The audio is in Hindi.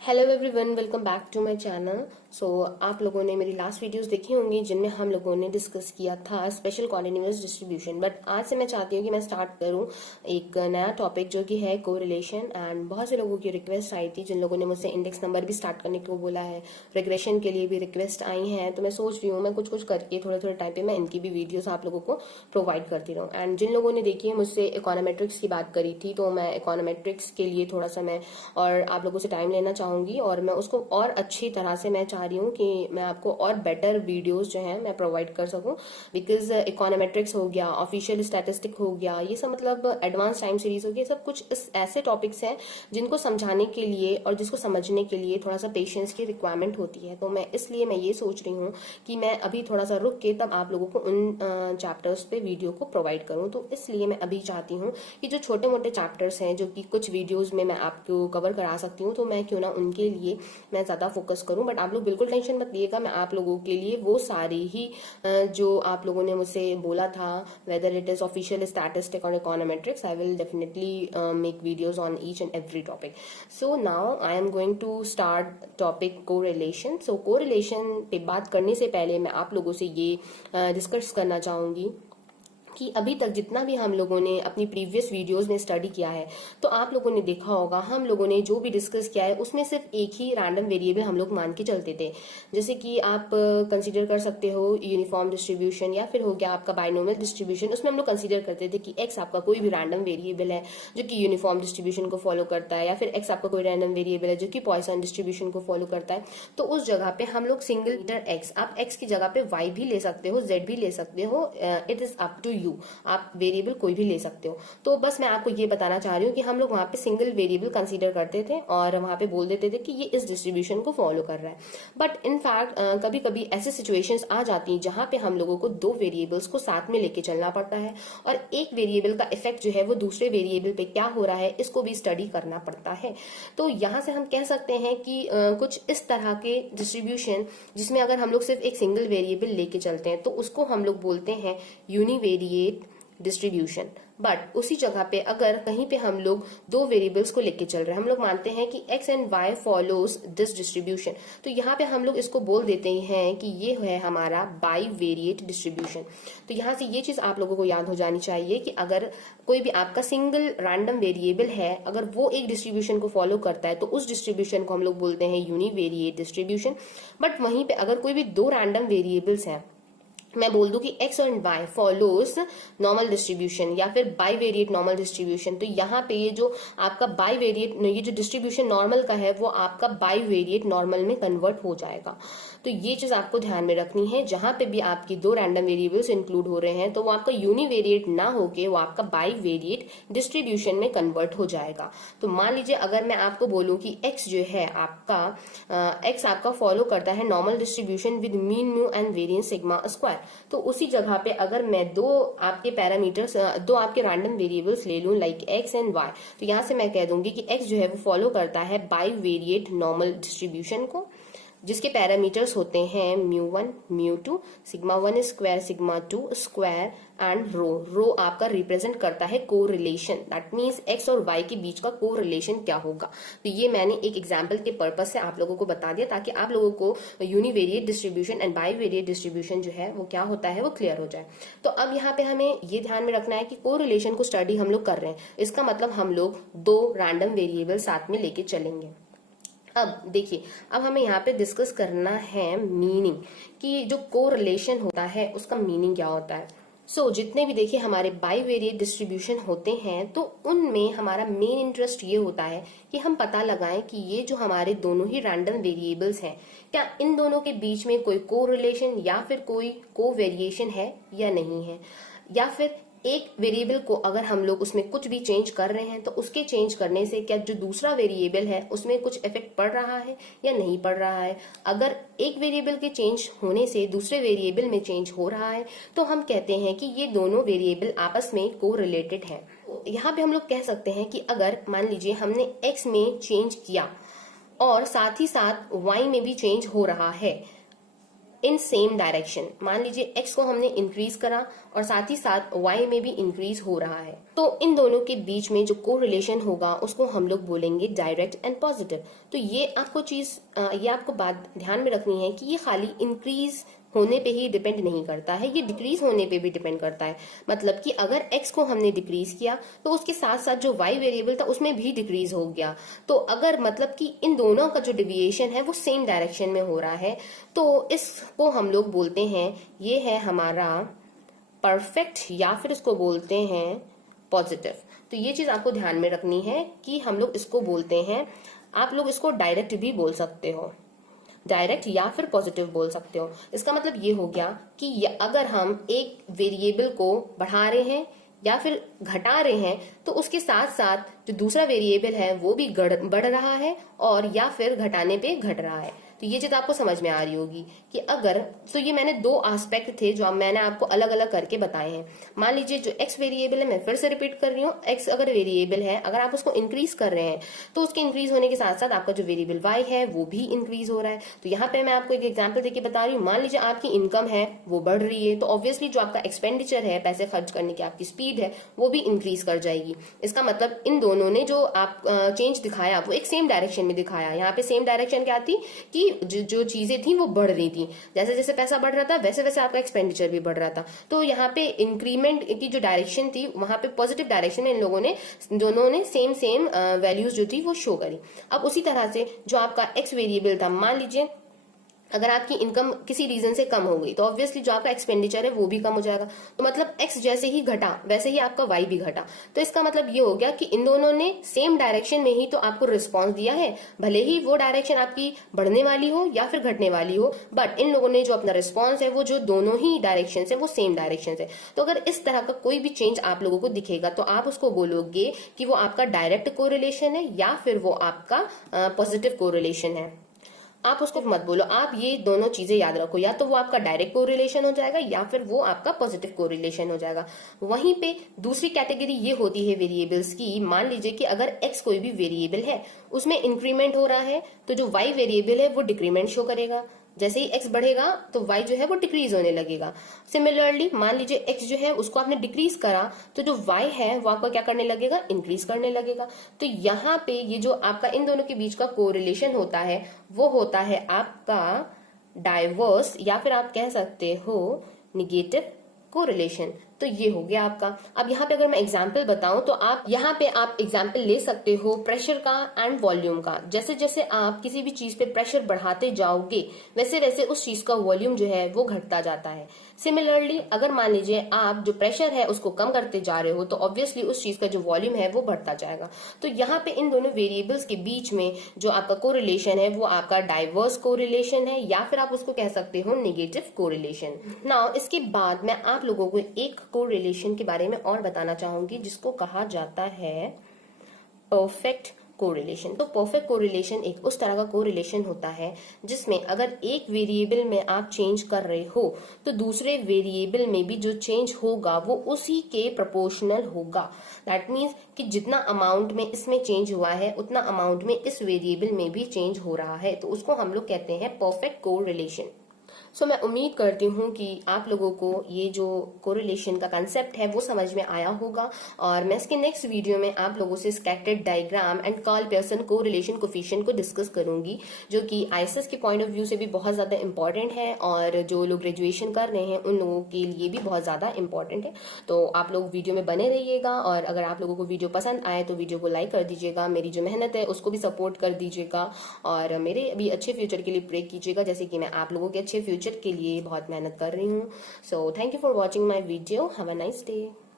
Hello everyone, welcome back to my channel. So आप लोगों ने मेरी लास्ट वीडियोस देखी होंगी जिनमें हम लोगों ने डिस्कस किया था स्पेशल कॉन्टिन्यूअस डिस्ट्रीब्यूशन। बट आज से मैं चाहती हूँ कि मैं स्टार्ट करूँ एक नया टॉपिक जो कि है कोरिलेशन। एंड बहुत से लोगों की रिक्वेस्ट आई थी जिन लोगों ने मुझसे इंडेक्स नंबर भी स्टार्ट करने को बोला है, रिग्रेशन के लिए भी रिक्वेस्ट आई हैं। तो मैं सोच रही हूँ मैं कुछ कुछ करके थोड़े थोड़े टाइम पे मैं इनकी भी वीडियोस आप लोगों को प्रोवाइड करती रहूँ। एंड जिन लोगों ने देखी है मुझसे इकोनोमेट्रिक्स की बात करी थी, तो मैं इकोनोमेट्रिक्स के लिए थोड़ा सा मैं और आप लोगों से टाइम लेना चाहूंगी और मैं उसको और अच्छी तरह से मैं चाह रही हूँ कि मैं आपको और बेटर वीडियोस जो हैं मैं प्रोवाइड कर सकूं। बिकॉज इकोनोमेट्रिक्स हो गया, ऑफिशियल स्टैटिस्टिक हो गया, ये सब मतलब एडवांस टाइम सीरीज हो गया, सब कुछ ऐसे टॉपिक्स हैं जिनको समझाने के लिए और जिसको समझने के लिए थोड़ा सा पेशेंस की रिक्वायरमेंट होती है। तो मैं इसलिए मैं ये सोच रही हूँ कि मैं अभी थोड़ा सा रुक के तब आप लोगों को उन चैप्टर्स पे वीडियो को प्रोवाइड करूँ। तो इसलिए मैं अभी चाहती हूँ कि जो छोटे मोटे चैप्टर्स हैं जो कि कुछ वीडियोज में मैं आपको कवर करा सकती हूँ, तो मैं क्यों ना उनके लिए मैं ज्यादा फोकस करूं। बट आप लोग बिल्कुल टेंशन मत लीजिएगा, मैं आप लोगों के लिए वो सारी ही जो आप लोगों ने मुझसे बोला था, whether it is official statistic और econometrics, I will definitely make videos on each and every topic. So now I am going to start topic correlation. So correlation पे बात करने से पहले मैं आप लोगों से ये डिस्कस करना चाहूंगी कि अभी तक जितना भी हम लोगों ने अपनी प्रीवियस वीडियोस में स्टडी किया है, तो आप लोगों ने देखा होगा हम लोगों ने जो भी डिस्कस किया है उसमें सिर्फ एक ही रैंडम वेरिएबल हम लोग मान के चलते थे। जैसे कि आप कंसीडर कर सकते हो यूनिफॉर्म डिस्ट्रीब्यूशन, या फिर हो गया आपका बाइनोमियल डिस्ट्रीब्यूशन। उसमें हम लोग कंसीडर करते थे कि एक्स आपका कोई भी रैंडम वेरिएबल है जो कि यूनिफॉर्म डिस्ट्रीब्यूशन को फॉलो करता है, या फिर एक्स आपका कोई रैंडम वेरिएबल है जो कि पॉइसन डिस्ट्रीब्यूशन को फॉलो करता है। तो उस जगह पे हम लोग सिंगल लीटर एक्स, आप एक्स की जगह पे वाई भी ले सकते हो, जेड भी ले सकते हो, it is up to you, आप वेरिएबल कोई भी ले सकते हो। तो बस मैं आपको ये बताना चाह रही हूँ कि हम लोग वहां पे सिंगल वेरिएबल कंसीडर करते थे और वहां पे बोल देते थे कि ये इस डिस्ट्रीब्यूशन को फॉलो कर रहा है। बट इनफैक्ट कभी कभी ऐसी सिचुएशंस आ जाती हैं जहां पे हम लोगों को दो वेरिएबल्स को साथ में लेके चलना पड़ता है और एक वेरिएबल का इफेक्ट जो है वो दूसरे वेरिएबल पे क्या हो रहा है इसको भी स्टडी करना पड़ता है। तो यहां से हम कह सकते हैं कि कुछ इस तरह के डिस्ट्रीब्यूशन जिसमें अगर हम लोग सिर्फ एक सिंगल वेरिएबल लेके चलते हैं तो उसको हम लोग बोलते हैं यूनिवेरिएट डिस्ट्रीब्यूशन। बट उसी जगह पे अगर कहीं पे हम लोग दो वेरिएबल्स को लेके चल रहे हैं, हम लोग मानते हैं कि x and y follows this distribution, तो यहाँ पे हम लोग इसको बोल देते हैं कि ये है हमारा बाईवेरिएट डिस्ट्रीब्यूशन। तो यहाँ से ये चीज आप लोगों को याद हो जानी चाहिए कि अगर कोई भी आपका सिंगल रैंडम वेरिएबल है, अगर वो एक डिस्ट्रीब्यूशन को फॉलो करता है तो उस डिस्ट्रीब्यूशन को हम लोग बोलते हैं यूनिवेरिएट डिस्ट्रीब्यूशन। बट वहीं पे अगर कोई भी दो रैंडम वेरिएबल्स हैं, मैं बोल दूं कि x और y फॉलोज नॉर्मल डिस्ट्रीब्यूशन या फिर बाईवेरिएट नॉर्मल डिस्ट्रीब्यूशन, तो यहाँ पे ये जो आपका बाईवेरिएट, ये जो डिस्ट्रीब्यूशन नॉर्मल का है वो आपका बाईवेरिएट नॉर्मल में कन्वर्ट हो जाएगा। तो ये चीज आपको ध्यान में रखनी है, जहां पे भी आपकी दो रैंडम वेरिएबल्स इंक्लूड हो रहे हैं तो वो आपका यूनिवेरिएट ना होके वो आपका बाईवेरिएट डिस्ट्रीब्यूशन में कन्वर्ट हो जाएगा। तो मान लीजिए अगर मैं आपको बोलूं कि x जो है आपका x आपका फॉलो करता है normal distribution with mean mu and variance sigma square, तो उसी जगह पे अगर मैं दो आपके पैरामीटर्स, दो आपके रैंडम वेरिएबल्स ले लूं लाइक x एंड y, तो यहां से मैं कह दूंगी कि x जो है वो फॉलो करता है बाईवेरिएट नॉर्मल डिस्ट्रीब्यूशन को, जिसके पैरामीटर्स होते हैं μ1 μ2 sigma 1 square sigma 2 square and rho आपका रिप्रेजेंट करता है कोरिलेशन। दैट मींस x और y के बीच का कोरिलेशन क्या होगा। तो ये मैंने एक एग्जांपल के पर्पस से आप लोगों को बता दिया ताकि आप लोगों को univariate distribution and bivariate distribution जो है वो क्या होता है वो क्लियर हो जाए। तो अब यहाँ पे हमें ये ध्यान में रखना है कि कोरिलेशन को स्टडी हम लोग कर रहे हैं, इसका मतलब हम लोग दो रैंडम वेरिएबल साथ में लेके चलेंगे। अब देखिए, अब हमें यहाँ पे डिस्कस करना है मीनिंग, कि जो कोरिलेशन होता है उसका मीनिंग क्या होता है। जितने भी देखिए हमारे बाईवेरिएट डिस्ट्रीब्यूशन होते हैं तो उनमें हमारा मेन इंटरेस्ट ये होता है कि हम पता लगाएं कि ये जो हमारे दोनों ही रैंडम वेरिएबल्स हैं, क्या इन दोनों के बीच में कोई कोरिलेशन या फिर कोई कोवेरिएशन है या नहीं है, या फिर एक वेरिएबल को अगर हम लोग उसमें कुछ भी चेंज कर रहे हैं तो उसके चेंज करने से क्या जो दूसरा वेरिएबल है उसमें कुछ इफेक्ट पड़ रहा है या नहीं पड़ रहा है। अगर एक वेरिएबल के चेंज होने से दूसरे वेरिएबल में चेंज हो रहा है तो हम कहते हैं कि ये दोनों वेरिएबल आपस में कोरिलेटेड है। यहाँ पे हम लोग कह सकते हैं कि अगर मान लीजिए हमने x में चेंज किया और साथ ही साथ y में भी चेंज हो रहा है, इन सेम डायरेक्शन। मान लीजिए x को हमने इंक्रीज करा और साथ ही साथ y में भी इंक्रीज हो रहा है, तो इन दोनों के बीच में जो कोरिलेशन होगा उसको हम लोग बोलेंगे डायरेक्ट एंड पॉजिटिव। तो ये आपको बात ध्यान में रखनी है कि ये खाली इंक्रीज होने पे ही डिपेंड नहीं करता है, ये डिक्रीज होने पे भी डिपेंड करता है। मतलब कि अगर x को हमने डिक्रीज किया तो उसके साथ साथ जो y वेरिएबल था उसमें भी डिक्रीज हो गया। तो अगर मतलब कि इन दोनों का जो डिविएशन है वो सेम डायरेक्शन में हो रहा है, तो इसको हम लोग बोलते हैं, ये है हमारा परफेक्ट या फिर इसको बोलते हैं पॉजिटिव। तो ये चीज आपको ध्यान में रखनी है कि हम लोग इसको बोलते हैं, आप लोग इसको डायरेक्ट भी बोल सकते हो, डायरेक्ट या फिर पॉजिटिव बोल सकते हो। इसका मतलब ये हो गया कि अगर हम एक वेरिएबल को बढ़ा रहे हैं या फिर घटा रहे हैं तो उसके साथ साथ जो दूसरा वेरिएबल है वो भी बढ़ रहा है और या फिर घटाने पे घट रहा है। तो ये चीज आपको समझ में आ रही होगी कि अगर, तो ये मैंने दो एस्पेक्ट थे जो मैंने आपको अलग अलग करके बताए हैं। मान लीजिए जो x वेरिएबल है, मैं फिर से रिपीट कर रही हूँ, x अगर वेरिएबल है, अगर आप उसको इंक्रीज कर रहे हैं तो उसके इंक्रीज होने के साथ साथ आपका जो वेरिएबल y है वो भी इंक्रीज हो रहा है। तो यहाँ पे मैं आपको एक एग्जाम्पल देके बता रही हूँ। मान लीजिए आपकी इनकम है वो बढ़ रही है, तो ऑब्वियसली जो आपका एक्सपेंडिचर है, पैसे खर्च करने की आपकी स्पीड है, वो भी इंक्रीज कर जाएगी। इसका मतलब इन दोनों ने जो आप चेंज दिखाया वो एक सेम डायरेक्शन में दिखाया। यहाँ पे सेम डायरेक्शन क्या थी कि जो चीजें थी वो बढ़ रही थी, जैसे जैसे पैसा बढ़ रहा था वैसे वैसे आपका एक्सपेंडिचर भी बढ़ रहा था। तो यहाँ पे इंक्रीमेंट की जो डायरेक्शन थी वहां पे पॉजिटिव डायरेक्शन में इन लोगों ने दोनों ने सेम वैल्यूज जो थी वो शो करी। अब उसी तरह से जो आपका एक्स वेरिएबल था, मान लीजिए अगर आपकी इनकम किसी रीजन से कम हो गई तो ऑब्वियसली जो आपका एक्सपेंडिचर है वो भी कम हो जाएगा। तो मतलब एक्स जैसे ही घटा वैसे ही आपका वाई भी घटा। तो इसका मतलब ये हो गया कि इन दोनों ने सेम डायरेक्शन में ही तो आपको रिस्पॉन्स दिया है, भले ही वो डायरेक्शन आपकी बढ़ने वाली हो या फिर घटने वाली हो, बट इन लोगों ने जो अपना रिस्पॉन्स है वो जो दोनों ही डायरेक्शन है वो सेम डायरेक्शन है। तो अगर इस तरह का कोई भी चेंज आप लोगों को दिखेगा तो आप उसको बोलोगे कि वो आपका डायरेक्ट कोरिलेशन है या फिर वो आपका पॉजिटिव कोरिलेशन है। आप उसको मत बोलो, आप ये दोनों चीजें याद रखो, या तो वो आपका डायरेक्ट कोरिलेशन हो जाएगा या फिर वो आपका पॉजिटिव कोरिलेशन हो जाएगा। वहीं पे दूसरी कैटेगरी ये होती है वेरिएबल्स की। मान लीजिए कि अगर x कोई भी वेरिएबल है उसमें इंक्रीमेंट हो रहा है तो जो y वेरिएबल है वो डिक्रीमेंट शो करेगा। जैसे ही x बढ़ेगा तो y जो है वो डिक्रीज होने लगेगा। सिमिलरली मान लीजिए x जो है उसको आपने डिक्रीज करा तो जो y है वो आपका क्या करने लगेगा, इंक्रीज करने लगेगा। तो यहाँ पे ये जो आपका इन दोनों के बीच का कोरिलेशन होता है वो होता है आपका डाइवर्स या फिर आप कह सकते हो निगेटिव कोरिलेशन। तो ये हो गया आपका। अब यहाँ पे अगर मैं एग्जाम्पल बताऊं तो आप यहाँ पे आप एग्जाम्पल ले सकते हो प्रेशर का एंड वॉल्यूम का। जैसे जैसे आप किसी भी चीज पे प्रेशर बढ़ाते जाओगे वैसे वैसे उस चीज का वॉल्यूम जो है वो घटता जाता है। सिमिलरली अगर मान लीजिए आप जो प्रेशर है उसको कम करते जा रहे हो तो ऑब्वियसली उस चीज का जो वॉल्यूम है वो बढ़ता जाएगा। तो यहाँ पे इन दोनों वेरिएबल्स के बीच में जो आपका कोरिलेशन है वो आपका डाइवर्स कोरिलेशन है या फिर आप उसको कह सकते हो नेगेटिव कोरिलेशन। नाउ इसके बाद मैं आप लोगों को एक कोरिलेशन के बारे में और बताना चाहूंगी जिसको कहा जाता है परफेक्ट कोरिलेशन। तो परफेक्ट कोरिलेशन एक उस तरह का कोरिलेशन होता है जिसमें अगर एक वेरिएबल में आप चेंज कर रहे हो तो दूसरे वेरिएबल में भी जो चेंज होगा वो उसी के प्रोपोर्शनल होगा। दैट मीन्स कि जितना अमाउंट में इसमें चेंज हुआ है उतना अमाउंट में इस वेरिएबल में भी चेंज हो रहा है। तो उसको हम लोग कहते हैं परफेक्ट कोरिलेशन। सो मैं उम्मीद करती हूँ कि आप लोगों को ये जो कोरिलेशन का कंसेप्ट है वो समझ में आया होगा और मैं इसके नेक्स्ट वीडियो में आप लोगों से scattered diagram and Karl Pearson correlation coefficient को डिस्कस करूंगी, जो कि आईएसएस के पॉइंट ऑफ व्यू से भी बहुत ज्यादा इंपॉर्टेंट है और जो लोग ग्रेजुएशन कर रहे हैं उन लोगों के लिए भी बहुत ज्यादा इंपॉर्टेंट है। तो आप लोग वीडियो में बने रहिएगा और अगर आप लोगों को वीडियो पसंद आए तो वीडियो को लाइक कर दीजिएगा, मेरी जो मेहनत है उसको भी सपोर्ट कर दीजिएगा और मेरे अभी अच्छे फ्यूचर के लिए प्रे कीजिएगा, जैसे कि मैं आप लोगों के अच्छे फ्यूचर के लिए बहुत मेहनत कर रही हूँ। So thank you for watching my video. Have a nice day.